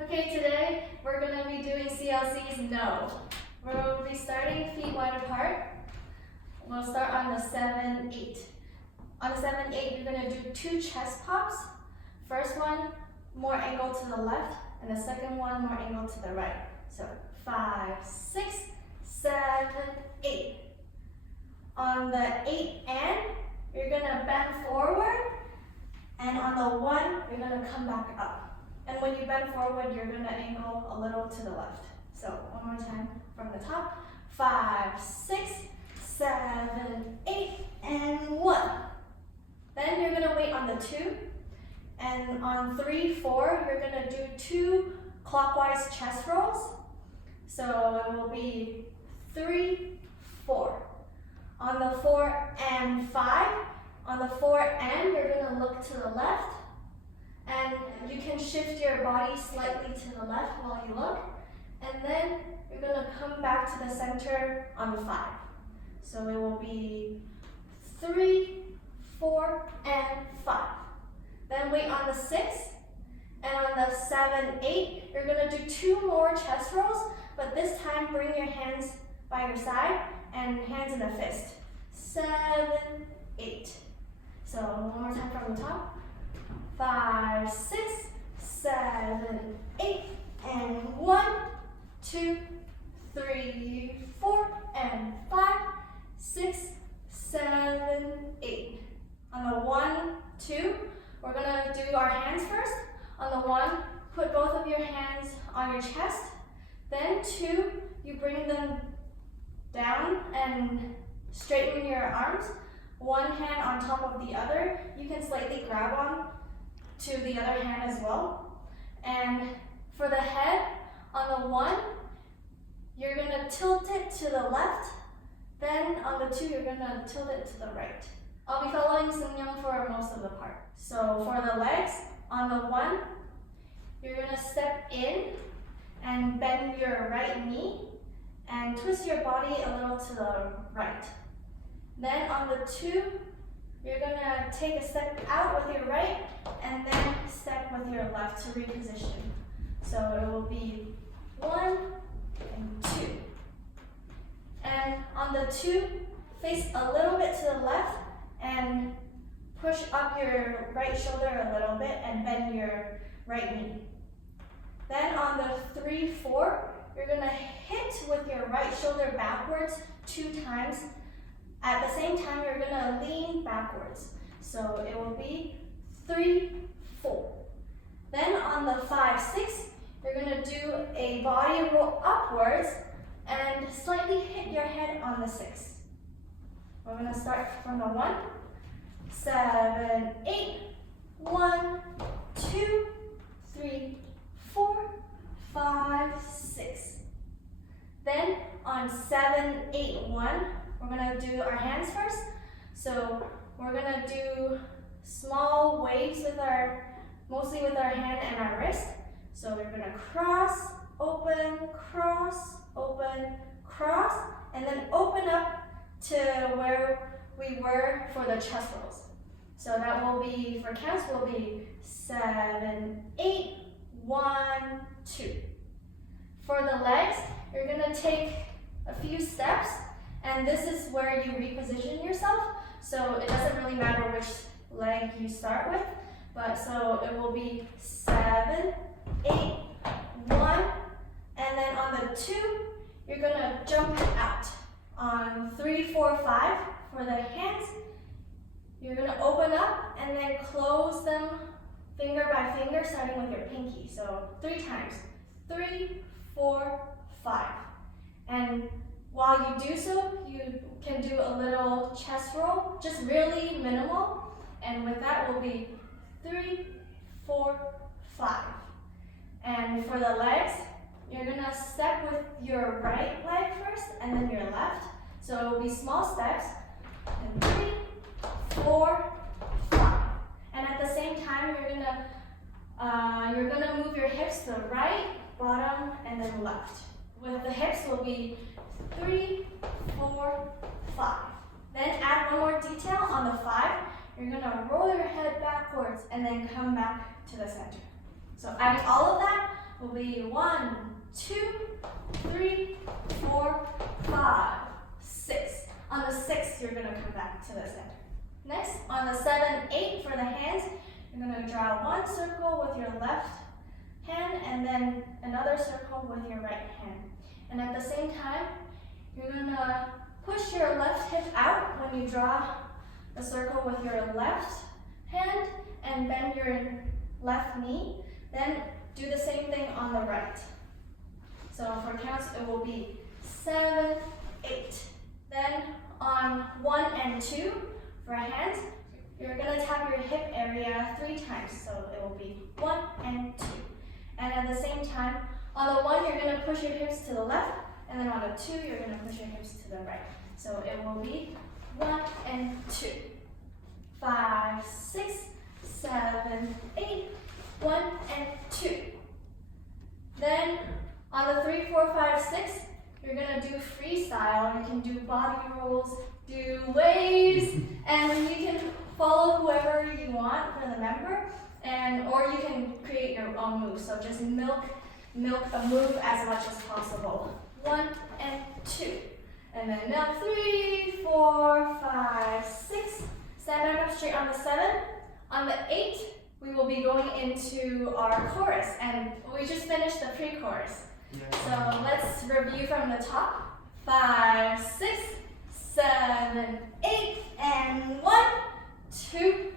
Okay, today we're going to be doing CLC's No. We'll be starting feet wide apart. We'll start on the 7-8. On the 7-8, you're going to do 2 chest pops. First one, more angle to the left, and the second one, more angle to the right. So 5, 6, 7, 8. On the 8 and, you're going to bend forward, and on the 1, you're going to come back up. And when you bend forward, you're going to angle a little to the left. So one more time from the top. 5, 6, 7, 8, and 1. Then you're going to wait on the 2. And on 3, 4, you're going to do 2 clockwise chest rolls. So it will be 3, 4. On the 4 and 5, on the 4 and, you're going to look to the left. And you can shift your body slightly to the left while you look. And then you're going to come back to the center on the 5. So it will be 3, 4, and 5. Then wait on the 6. And on the 7, 8, you're going to do 2 more chest rolls. But this time, bring your hands by your side and hands in a fist. 7, 8. So one more time from the top. 5, 6, 7, 8, and 1, 2, 3, 4, and 5, 6, 7, 8. On the 1, 2, we're gonna do our hands first. On the 1, put both of your hands on your chest. Then 2, you bring them down and straighten your arms. One hand on top of the other. You can slightly grab on to the other hand as well. And for the head, on the 1, you're going to tilt it to the left. Then on the 2, you're going to tilt it to the right. I'll be following Sungyeong for most of the part. So for the legs, on the 1, you're going to step in and bend your right knee and twist your body a little to the right. Then on the 2, you're going to take a step out with your right and then step with your left to reposition. So it will be 1 and 2. And on the 2, face a little bit to the left and push up your right shoulder a little bit and bend your right knee. Then on the 3, 4, you're going to hit with your right shoulder backwards 2 times. At the same time, you're going to lean backwards. So it will be 3, 4. Then on the 5, 6, you're going to do a body roll upwards and slightly hit your head on the 6. We're going to start from the 1, 7, 8, 1, 2, 3, 4, 5, 6. Then on 7, 8, 1, we're going to do our hands first. So we're going to do small waves with mostly with our hand and our wrist. So we're going to cross, open, cross, and then open up to where we were for the chest rolls. So that will be, for counts, will be 7, 8, 1, 2. For the legs, you're going to take a few steps. And this is where you reposition yourself. So it doesn't really matter which leg you start with. But so it will be 7, 8, 1. And then on the 2, you're going to jump out. On 3, 4, 5, for the hands, you're going to open up and then close them finger by finger, starting with your pinky. So 3 times. 3, 4, 5. And while you do so, you can do a little chest roll, just really minimal. And with that will be 3, 4, 5. And for the legs, you're going to step with your right leg first and then your left. So it will be small steps. And 3, 4, 5. And at the same time, you're going to move your hips to the right, bottom, and then left. With the hips will be 3, 4, 5. Then add one more detail on the 5. You're going to roll your head backwards and then come back to the center. So adding all of that, will be 1, 2, 3, 4, 5, 6. On the 6th, you're gonna come back to the center. Next, on the 7, 8 for the hands, you're gonna draw one circle with your left hand and then another circle with your right hand. And at the same time, you're gonna push your left hip out when you draw a circle with your left hand and bend your left knee. Then do the same thing on the right. So for counts, it will be 7, 8. Then on 1 and 2 for hands, you're gonna tap your hip area 3 times. So it will be 1 and 2. And at the same time, on the 1, you're gonna push your hips to the left, and then on the 2, you're gonna push your hips to the right. So it will be 1 and 2. 5, 6, 7, 8, 1 and 2. Then on the 3, 4, 5, 6, you're gonna do freestyle. You can do body rolls, do waves, and you can follow whoever you want for the member, or you can create your own moves. So just milk a move as much as possible. 1 and 2. And then now 3, 4, 5, 6. Stand back up straight on the 7. On the 8, we will be going into our chorus, and we just finished the pre-chorus. So let's review from the top. 5, 6, 7, 8, and 1, 2,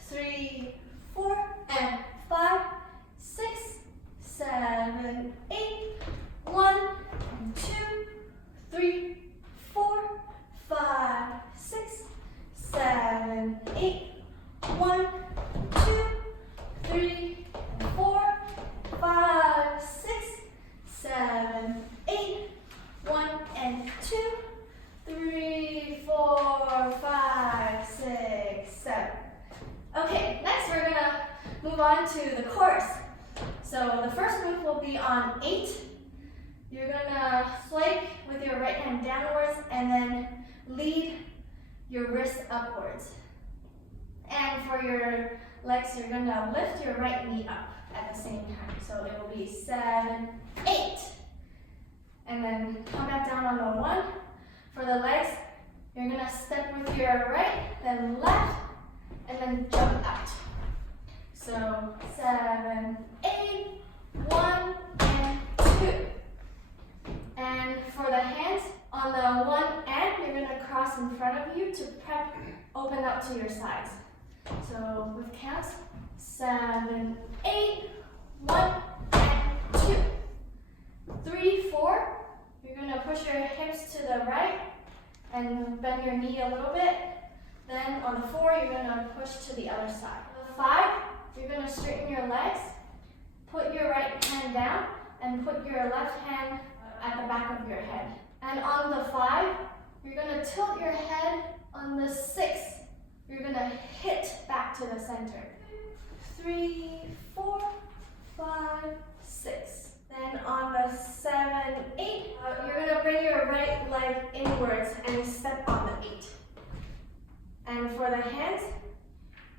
3, 4, and 5, 6, 7, 8, 1, 2, 3, 4, 5, 6, 7, 8, 1, 2, 3, 4, 5, 6, 7, 8, 1 and 2, 3, 4, 5, 6, 7. Okay, next we're gonna move on to the chorus. So the first move will be on 8. You're gonna flank with your right hand downwards and then lead your wrist upwards. And for your legs, you're gonna lift your right knee up at the same time. So it will be 7, 8. And then come back down on the 1. For the legs, you're gonna step with your right, then left, and then jump out. So 7, 8, 1, and 2. And for the hands, on the 1 end, you're gonna cross in front of you to prep, open up to your sides. So with counts, 7, 8, 1, and 2. 3, 4, you're gonna push your hips to the right and bend your knee a little bit. Then on the 4, you're gonna push to the other side. The 5, you're gonna straighten your legs, put your right hand down, and put your left hand at the back of your head. And on the 5, you're gonna tilt your head. On the 6, you're gonna hit back to the center. 3, 4, 5, 6. Then on the 7, 8, you're gonna bring your right leg inwards and step on the 8. And for the hands,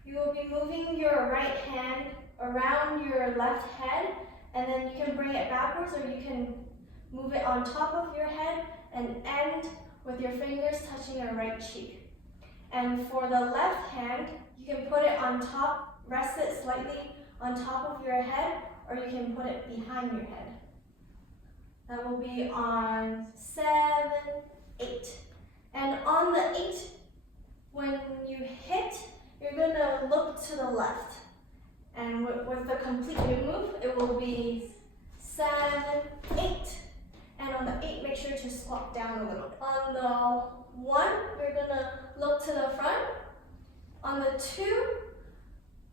you will be moving your right hand around your left head, and then you can bring it backwards, or you can move it on top of your head and end with your fingers touching your right cheek. And for the left hand, you can put it on top, rest it slightly on top of your head, or you can put it behind your head. That will be on 7, 8. And on the 8, when you hit, you're gonna look to the left. And with the complete move, it will be 7, 8. And on the 8, make sure to squat down a little bit. On the 1, you're gonna look to the front. On the 2,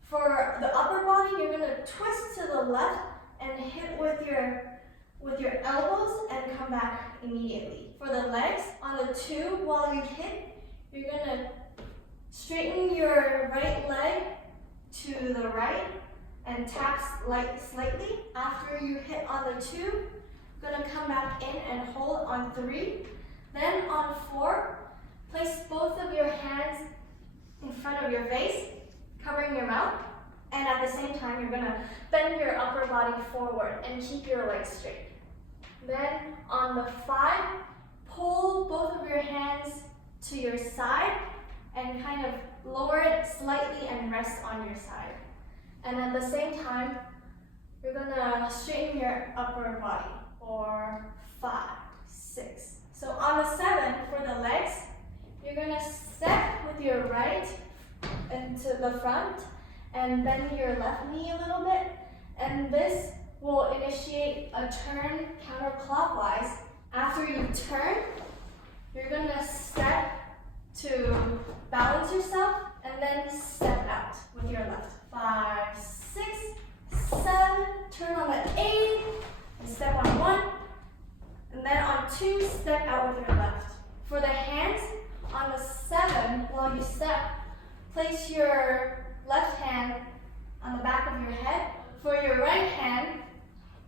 for the upper body, you're gonna twist to the left and hit with your elbows and come back immediately. For the legs, on the 2, while you hit, you're gonna straighten your right leg to the right and tap slightly. After you hit on the 2, you're gonna come back in and hold on 3. Then on 4, place both of your hands in front of your face, covering your mouth. And at the same time, you're gonna bend your upper body forward and keep your legs straight. Then on the 5, pull both of your hands to your side and kind of lower it slightly and rest on your side. And at the same time, you're gonna straighten your upper body for 5, 6. So on the 7, for the legs, you're gonna step with your right into the front and bend your left knee a little bit. And this will initiate a turn counterclockwise. After you turn, you're gonna step to balance yourself and then step out with your left. 5, 6, 7, turn on the 8, and step on 1, and then on 2, step out with your left. For the hands, on the 7, while you step, place your left hand on the back of your head. For your right hand,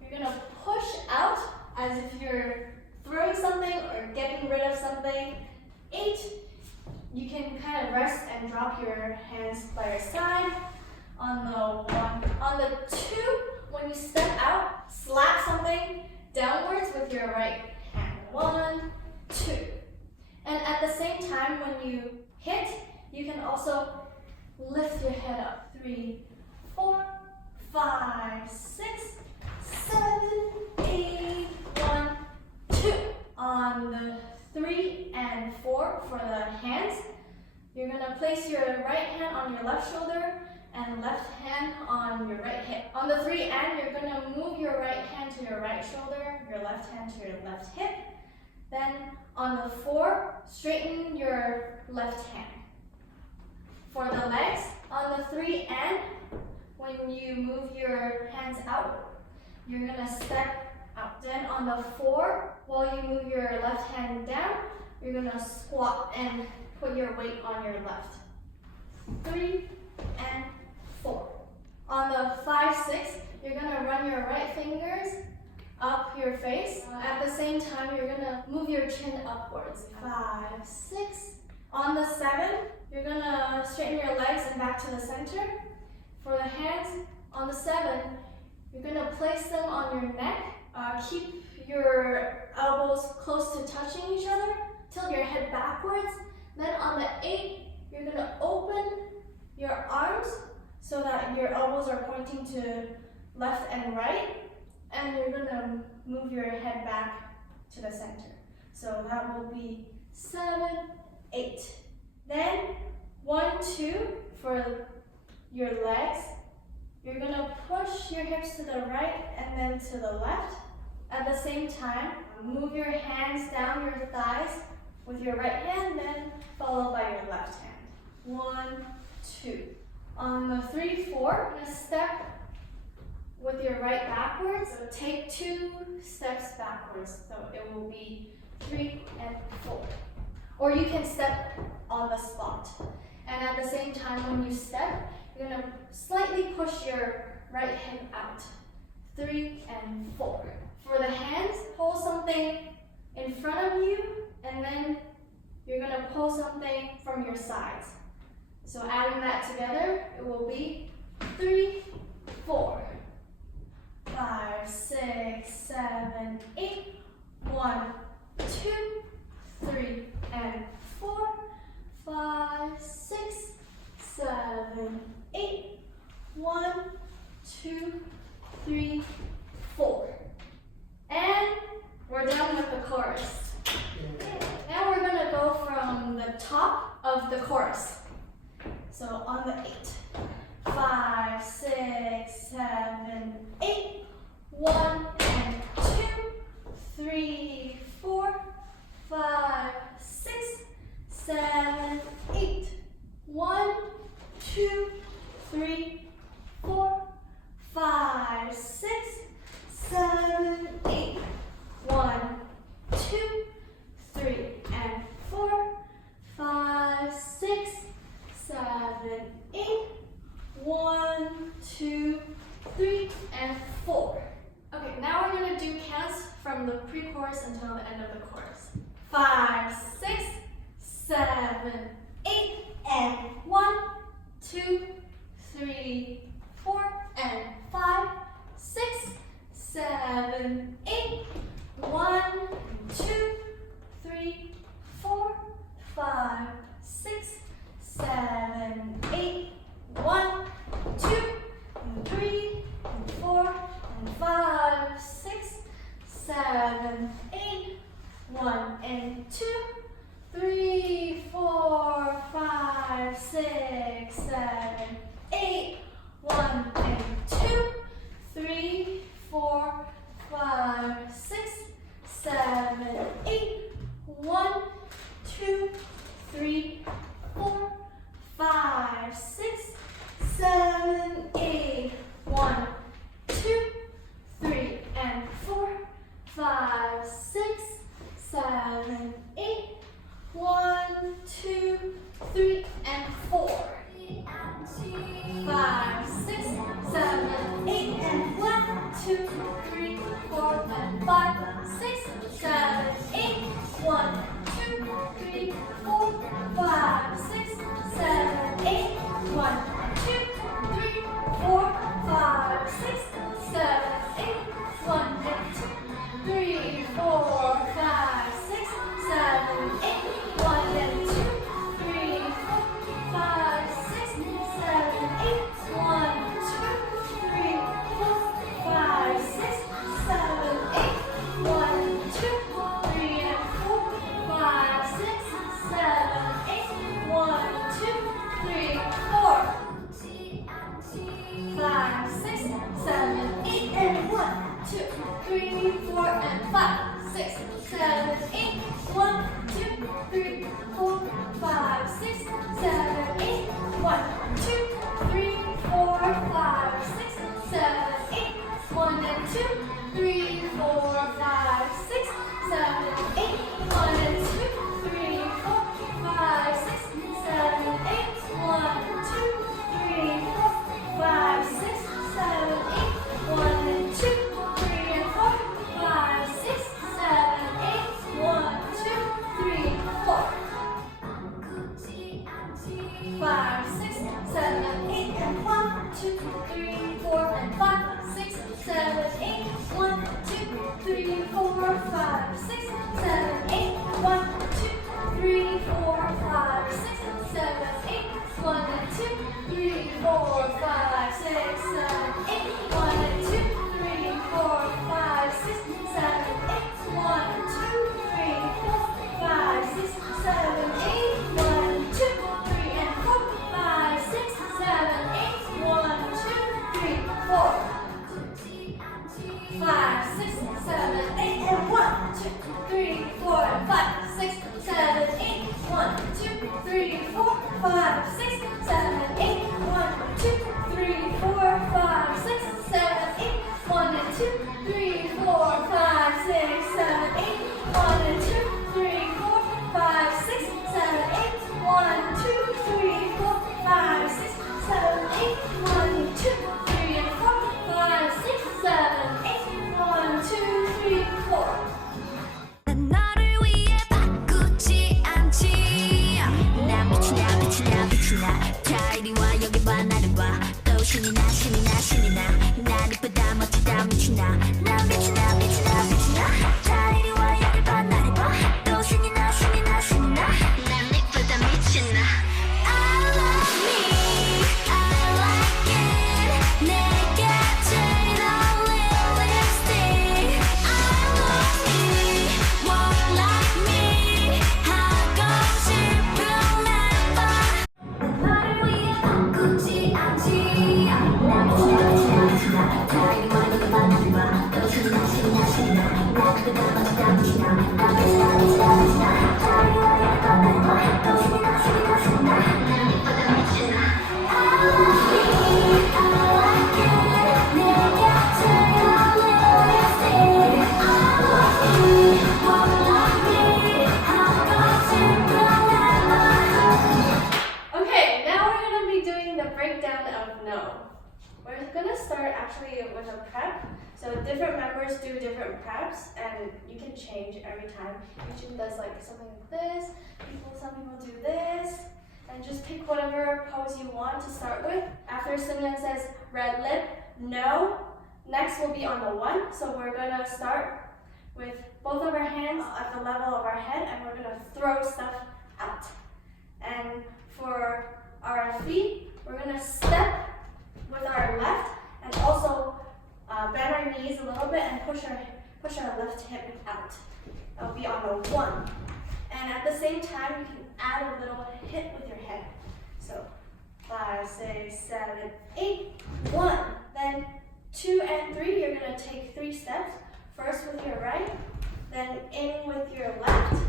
you're gonna push out as if you're throwing something or getting rid of something. 8, you can kind of rest and drop your hands by your side. On the 1, on the 2, when you step out, slap something downwards with your right hand. 1, 2. And at the same time, when you hit, you can also lift your head up. 3, 4, 5, 6, 7, 8, 1, 2. On the 3 and 4 for the hands, you're gonna place your right hand on your left shoulder and left hand on your right hip. On the 3 and, you're gonna move your right hand to your right shoulder, your left hand to your left hip. Then on the 4, straighten your left hand. For the legs, on the 3 and, when you move your hands out, you're gonna step out. Then on the 4, while you move your left hand down, you're gonna squat and put your weight on your left. 3 and 4. On the 5, 6, you're gonna run your right fingers up your face. At the same time, you're gonna move your chin upwards. 5, 6. On the 7, you're gonna straighten your legs and back to the center. For the hands, on the 7, you're gonna place them on your neck. Keep your elbows close to touching each other. Tilt your head backwards. Then on the 8, you're gonna open your arms so that your elbows are pointing to left and right. And you're gonna move your head back to the center. So that will be 7, 8. Then 1, 2 for your legs. You're gonna push your hips to the right and then to the left. At the same time, move your hands down your thighs with your right hand, then followed by your left hand. 1, 2. On the 3, 4, you're gonna step with your right backwards. So take 2 steps backwards. So it will be 3 and 4. Or you can step on the spot. And at the same time, when you step, you're gonna slightly push your right hip out. 3 and 4. For the hands, pull something in front of you, and then you're gonna pull something from your sides. So adding that together, it will be 3, 4, 5, 6, 7, 8, 1, 2, 3, and 4, 5, 6, 7, 8, 1, 2, 3, 4. And we're done with the chorus. Now we're gonna go from the top of the chorus. So on the 8, 5, 6, 7, 8, 1 and 2, 3, 4, 5, 6, 7, 8, 1, 2, 3, 4, 5, 6, 7, 8, 1, 2, 3, and 4, 5, 6, 7, 8, 1, 2, 3, and 4. Okay, now we're gonna do counts from the pre-chorus until the end of the chorus. 5, 6, 7, 8, and 1, 2, 3, and 5, 6, 7, 8. 1, 2, 3, 4, 5, 6, 7, 8. 1, 2, 3, 4, 5, 6, 7, 8. 1 and 2, 3, 4, 5, 6, 7, 8. 1 and 2, 3, 4, 5, 6, 7, 8. 1, 2, 3, 4, 5, 6, 7, 8. 1, 2, 3, and 4, 5, 6, 7, 8. 1, 2, 3, and 4. 5, 6, 7, 8, and 1, 2, 3, 4, and 5, 6, 7, 8. 1, 2, 3, 4, 5, 6, 7, 8. 1, 2, 3, 4, 5, 6, 7, 8. 1 and 2, 3, 4, 5, 6, 7, 8. 1 and 2, 3, 4, 5, 6, 7, 8. 1, 2, 3, 4, 5, 6, 7, 8. 1, 2, 3, and 4, 5, 6, 7, 8. 1, 2, 3, 4, 5, 6, 7, 8, and 1, 2, 3, 4, and 5, 6, 7, 8. 1, 2, 3, 4, 5, 6, 7, 8. 1, 2, 3, 4, 5, 6, 7, 8. 1 and 2, 3, 4, 5, 6, 7, 8. 1 and 2, 3, 4, 5, 6, 7, 8. 1, 2, 3, 4, 5, 6, 7, 8. 1 and 2, 3, and 4, 5, 6, 7, 8. 1, 2, 3, 4, 5, 6, 7, 8, and 1, 2, 3, 4, and 5, 6, 7, 8. 1, 2, 3, 4, 5, 6, 7, 8. 1, 2, 3, 4, 5, 6, 7, 8. 1 and 2, 3, 4, 5, 6, 7, 8. 1 and 2, 3, 4, 5, 6, 7, 8. 1, 2, 3, 4, 5, 6, 7, 8. 1, 2, 3, and 4, 5, 6, 7, 8. 1, 2, 3, 4, 5, 6, 7, 8, and 1, 2, 3, 4, 5, 6, 7, 8. 1, 2, 3, 4, 5, 6, 7, 8. 1, 2, 3, 4, 5, 6, 7, 8. 1 and 2, 3, 4, 5, 6, 7, 8. 1 and 2, 3, 4, 5, 6, 7, 8. 1, 2, 3, 4, 5, 6, 7, 8. 1, 2, 3, and 4, 5, 6, 7, 8. 1, 2, 3, 4. 난 너를 위해 바꾸지 않지. 난 빛이 나 빛이 나 빛이 나. 자 이리 와 여기 봐 나를 봐. 또 신이 나 신이 나 신이 나. 난 이쁘다 멋지다 미친 나. 난 빛이 나 빛이 나 빛이 나. 자 이리 와 여기 봐 나를 봐. 또 신이 나 신이 나 신이 나. 난 이쁘다 미친 나. I love me, I like it. 내게 제일 어울리는 lipstick. I love me, won't like me. 하고 싶은 멤버. 너를 위해 바꾸지 않지. 난 빛이 나 빛이 나 빛이 나. 자 이리 와 여기 봐 나를 봐. 또 신이 나 신이 나 신이 나. 난 이쁘다 멋지다 미친 나. 난 빛이 나 빛이 나 빛이 나. 자 이리 와 여기 봐 나를 봐. 또 신이 나 신이 나 신이 나. 난 이쁘다 미친 나. I love me, I like it. 내게 제일 어울리는 lipstick. I love me, won't like me. 하고 싶은 멤버. Okay, now we're going to be doing the breakdown of no. We're going to start actually with a prep. So different members do different preps and you can change every time. Each one does like something like this. Some people do this. And just pick whatever pose you want to start with. After Sunyan says red lip, no. Next will be on the 1. So we're gonna start with both of our hands at the level of our head, and we're gonna throw stuff out. And for our feet, we're gonna step with our left and also bend our knees a little bit and push our left hip out. That'll be on the 1. And at the same time, you can add a little hit with your head. So 5, 6, 7, 8, 1. Then 2 and 3, you're gonna take 3 steps. First with your right, then in with your left,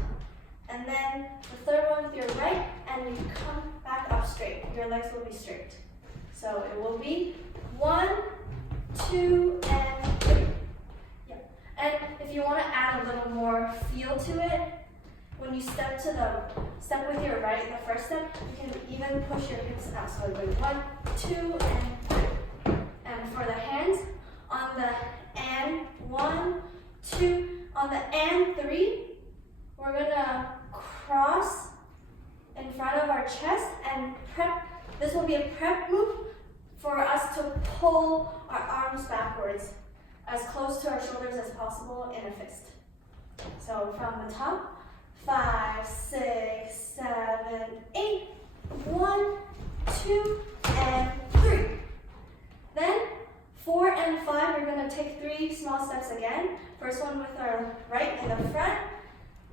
and then the third one with your right, and you come back up straight. Your legs will be straight. So it will be 1, 2, and 3. Yeah. And if you want to add a little more feel to it, when you step with your right, the first step, you can even push your hips out. So it'll be 1, 2, and 3. And for the hands, on the and 1, 2, on the and 3, we're gonna cross in front of our chest and prep. This will be a prep move for us to pull our arms backwards as close to our shoulders as possible in a fist. So from the top, 5, 6, 7, 8, 1, 2, and 3. Then 4 and 5, we're going to take 3 small steps again. First one with our right in the front.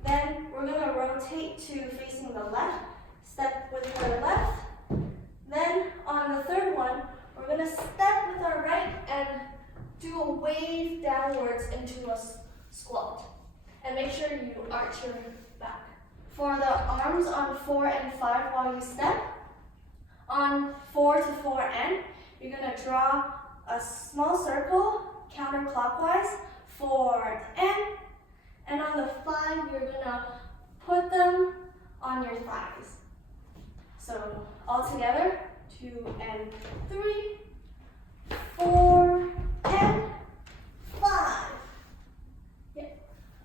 Then we're going to rotate to facing the left. Step with our left. Then on the third one, we're going to step with our right and do a wave downwards into a squat. And make sure you arch your back. For the arms on 4 and 5 while you step, on 4 to 4 and, you're going to draw a small circle counterclockwise, forward and on the 5, you're going to put them on your thighs. So all together, 2 and 3, 4 and 5. Yeah.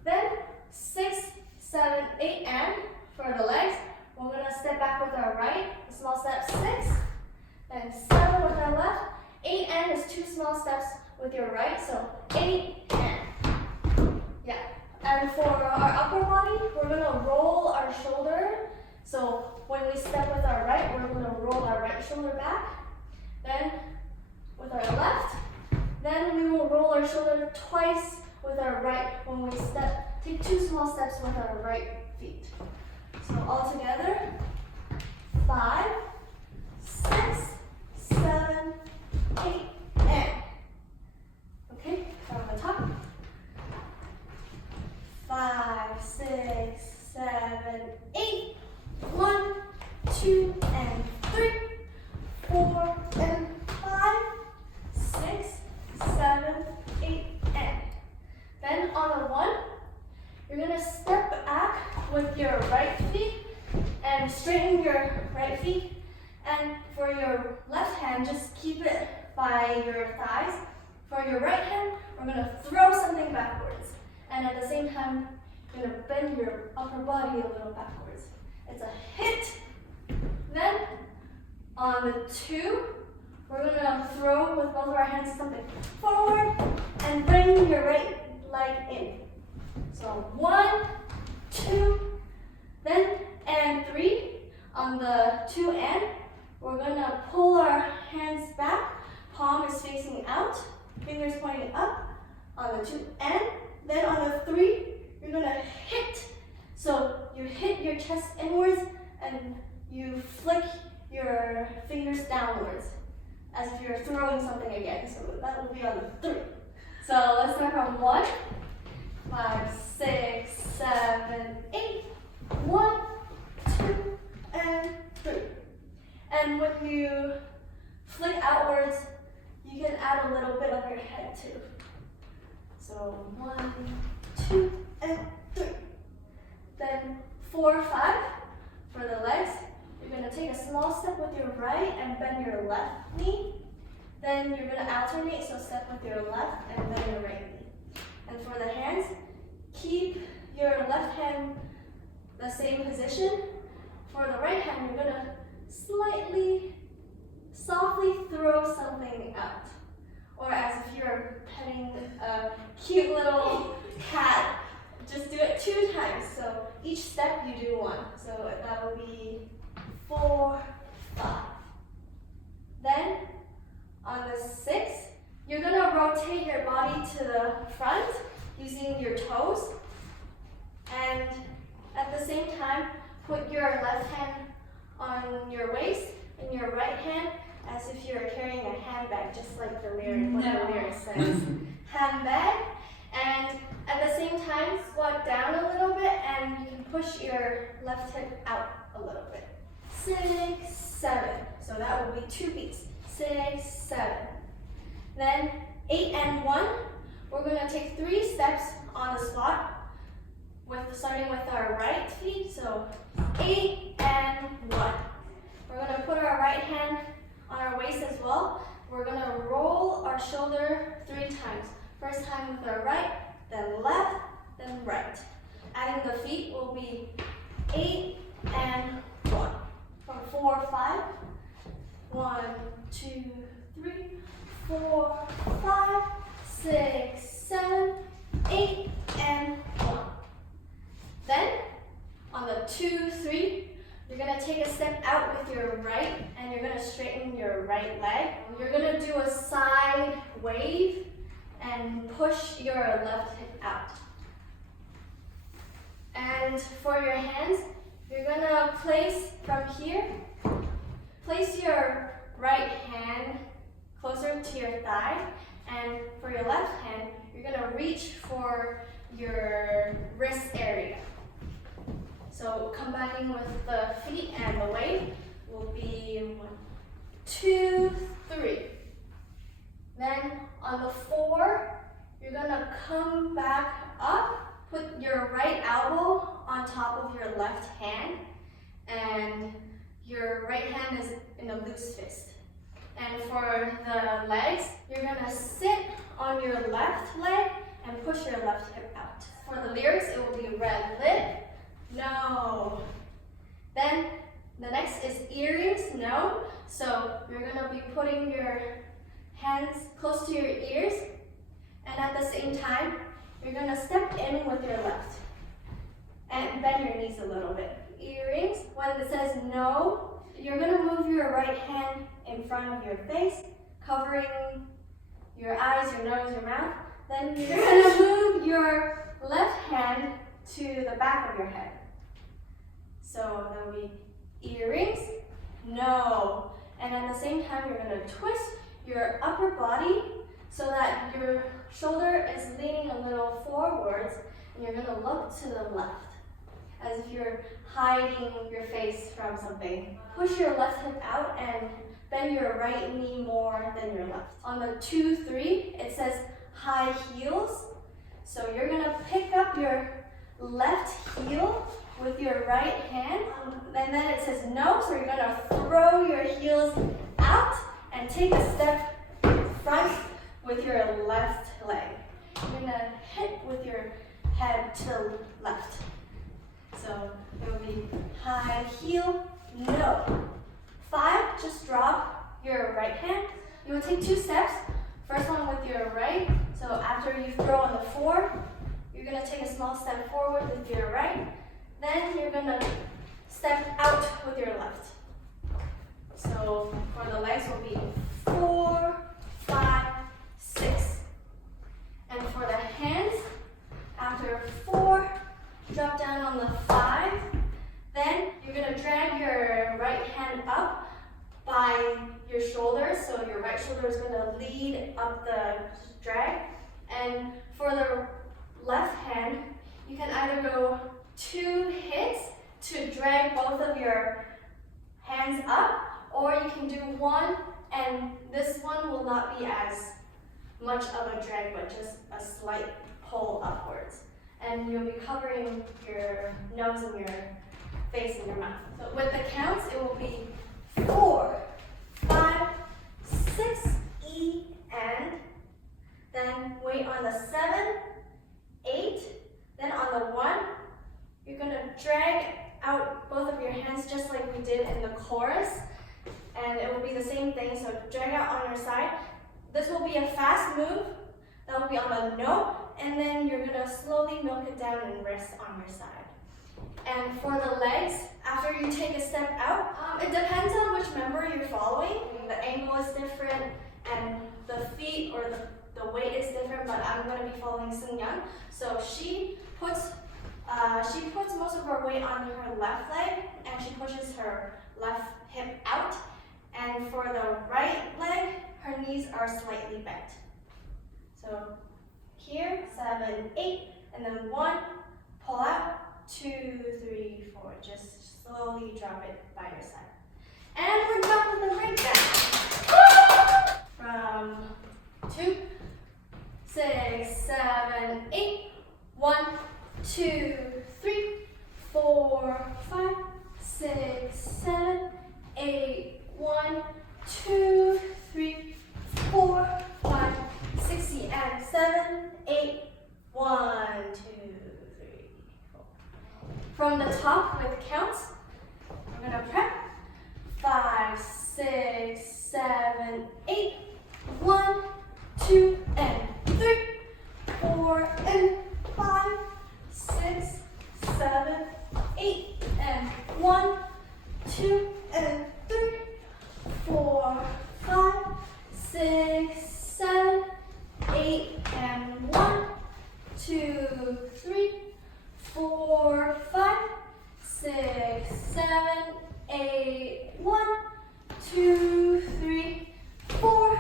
Then 6, 7, 8 and for the legs, we're going to step back with our right, a small step 6, then 7 with our left, 8 and is 2 small steps with your right, so 8 and. Yeah. And for our upper body, we're going to roll our shoulder. So when we step with our right, we're going to roll our right shoulder back. Then with our left, then we will roll our shoulder twice with our right when we step. Take 2 small steps with our right feet. So all together, 5, 6, 7, 8, and. Okay, from the top. 5, 6, 7, 8. 1, 2, and 3. 4 and 5. 6, 7, 8, and. Then on the 1, you're gonna step back with your right feet and straighten your right feet. And for your left hand, just keep it by your thighs. For your right hand, we're gonna throw something backwards. And at the same time, you're gonna bend your upper body a little backwards. It's a hit. Then on the 2, we're gonna throw with both of our hands something forward and bring your right leg in. So 1, 2, then and 3. On the 2 and, we're gonna pull our hands back. Palm is facing out, fingers pointing up. On the 2 and, then on the 3, you're gonna hit. So you hit your chest inwards and you flick your fingers downwards as if you're throwing something again. So that will be on the 3. So let's start from 1, 5, 6, 7, 8. 1, 2, and 3. And when you flick outwards, you can add a little bit of your head too. So 1, 2, and 3. Then 4, 5 for the legs. You're going to take a small step with your right and bend your left knee. Then you're going to alternate, so step with your left and bend your right knee. And for the hands, keep your left hand the same position. For the right hand, you're going to softly throw something out. or as if you're petting a cute little cat. Just do it 2 times. So each step you do 1. So that will be 4, 5. Then on the 6th, you're gonna rotate your body to the front using your toes. And at the same time, put your left hand on your waist and your right hand as if you're carrying a handbag, just like the lyric, what the lyric says. Handbag. And at the same time, squat down a little bit and you can push your left hip out a little bit. 6, 7. So that will be 2 beats. 6, 7. Then 8 and 1. We're going to take 3 steps on the spot, starting with our right feet. So 8 and 1. We're going to put our right hand on our waist as well. We're going to roll our shoulder 3 times. First time with our right, then left, then right. Adding the feet will be 8 and 1. From 4, 5. 1, 2, 3, 4, 5, 6, 7, 8, and 1. Then, on the 2, 3, you're going to take a step out with your right, and you're going to straighten your right leg. You're going to do a side wave and push your left hip out. And for your hands, you're going to place from here, place your right hand closer to your thigh, and for your left hand, you're going to reach for your wrist area. So combining with the feet and the wave will be 1, 2, 3. Then on the 4, you're going to come back up, put your right elbow on top of your left hand, and your right hand is in a loose fist. And for the legs, you're going to sit on your left leg and push your left hip out. For the lyrics, it will be red lip, no. Then the next is earrings, no. So you're going to be putting your hands close to your ears, and at the same time, you're going to step in with your left and bend your knees a little bit. Earrings, when it says no, you're going to move your right hand in front of your face, covering your eyes, your nose, your mouth. Then you're going to move your left hand to the back of your head. So that will be earrings, no. And at the same time, you're going to twist your upper body so that your shoulder is leaning a little forwards, and you're going to look to the left as if you're hiding your face from something. Push your left hip out and bend your right knee more than your left. On the 2, 3, it says high heels. So you're going to pick up your left heel with your right hand, and then it says no, so you're going to throw your heels out and take a step front with your left leg. You're going to hit with your head to the left. So it will be high heel, no. 5, just drop your right hand. You will take 2 steps. First one with your right. So after you throw on the 4, you're going to take a small step forward with your right. Then you're going to step out with your left. So for the legs will be 4, 5, 6. And for the hands, after 4, drop down on the 5. Then you're going to drag your right hand up by your shoulders. So your right shoulder is going to lead up the drag. And for the left hand, you can either go 2 hits to drag both of your hands up, or you can do 1, and this one will not be as much of a drag, but just a slight pull upwards. And you'll be covering your nose and your face and your mouth. So with the counts, it will be 4, 5, 6, E, and then wait on the 7, 8, then on the 1, you're going to drag out both of your hands just like we did in the chorus, and it will be the same thing. So drag out on your side, This will be a fast move. That will be on the no, and then you're gonna slowly milk it down and rest on your side. And for the legs, after you take a step out, it depends on which member you're following. The angle is different, and the feet or the weight is different, but I'm gonna be following Seung-yeon. So she puts most of her weight on her left leg, and she pushes her left hip out. And for the right leg, her knees are slightly bent. So here, 7, 8, and then 1, pull out, 2, 3, 4. Just slowly drop it by your side. And we're done with the breakdown. From 2, 6, 7, 8. 1, 2, 3, 4, 5, 6, 7, 8. 1, 2, 3, 4, 5, 6, and 7, 8. 1, 2, 3, 4. From the top with counts, we're gonna prep. 5, 6, 7, 8. 1, 2, and 3, 4, and 5, 6, 7, 8, and 1, 2, and 3, 4, 5, 6, 7, 8, and 1, 2, 3, 4, 5, 6, 7, 8, 1, 2, 3, 4, 5, 6, and 7, 8, 1, 2, 3, 5, 6, 7, 8, 1, 2, 3, 4, and 5, 6, 7, 8, and 1, 2, and 3, 4, 5, 6, 7, 8, and 1, 2, 3, 4, 5, 6, 7, 8, 1, 2, 3, 4,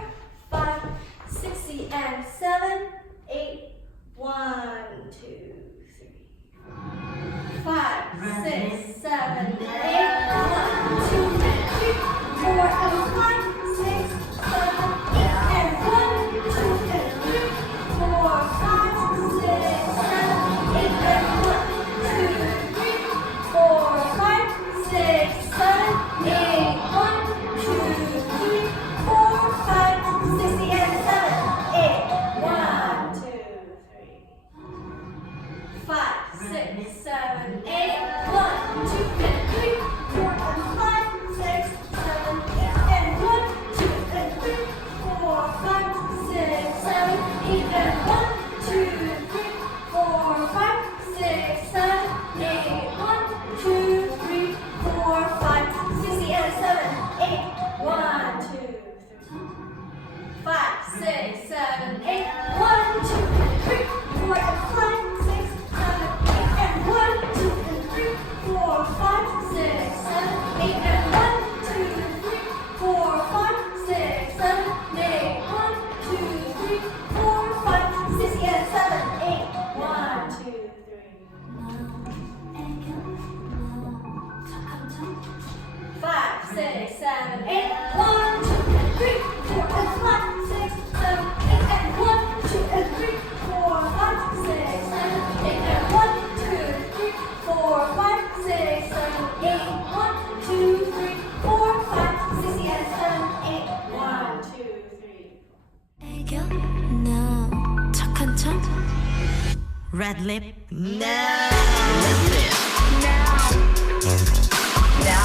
5, 6, and 7, 8, 1, 2, 3, 5, 6, 7, 8, 1, 2, and 3, 4, and 5, 6, 7, 8, and 1, 2, and 3, 4, 5, 6, 7, 8, and 1, 2, 3, 4, 5, 6, 7, 8, 1, 2, 3, 4, 5, 6, and 7, 8, 1, 2, 3, 5, 6, 7, 8, 1, 2, and 3, 4, and 5, 6, 7, 8, and 1, 2, and 3, 4, 5, 6, 7, 8, and 1, 2, 3, 4, 5, 6, 7, 8, 1, 2, 3, 4, 5, 6, and 7, 8, 1, 2, 3. Five, 6, 7, 8, 1, 2, and 3, 4, and 5, 6, 7, 8, and 1, 2, and 3, 4, 5, 6, 7, 8, and 1, 2, 3, 4, 5, 6, 7, 8, 1, 2, 3, 4, 5, 6, and 7, 8, 1, 2, 3. 애교? No. 착한 척? Red lip? No. Red lip? No. No.